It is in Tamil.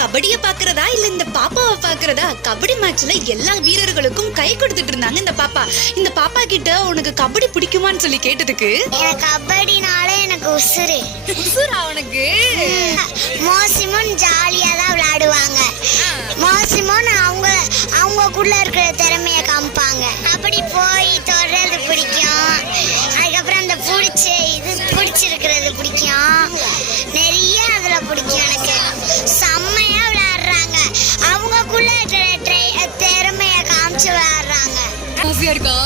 கபடிய பாக்குறதா இல்ல இந்த பாப்பாவை பாக்குறதா? கபடி மேட்ச்ல எல்லா வீரர்களுக்கும் கை கொடுத்துட்டு இருந்தாங்க இந்த பாப்பா. இந்த பாப்பா கிட்ட உனக்கு கபடி பிடிக்குமான்னு சொல்லி கேட்டதுக்கு, எனக்கு கபடினாலே எனக்கு உசுரு. உசுரா உனக்கு? மோசிமும் ஜாலியா தான் விளையாடுவாங்க. மோசிமும் அவங்கக்குள்ள இருக்கிற திறமைய காமிப்பாங்க. கபடி போய் தொடர்றது பிடிக்கும். அதுக்கப்புறம் அந்த பிடிச்சிருக்கிறது பிடிக்கும். நிறைய அதுல பிடிக்கும் எனக்கு. செம்மையா விளையாடுறாங்க. அவங்கக்குள்ள இருக்கிற திறமைய காமிச்சு விளையாடுறாங்க. இருக்கா?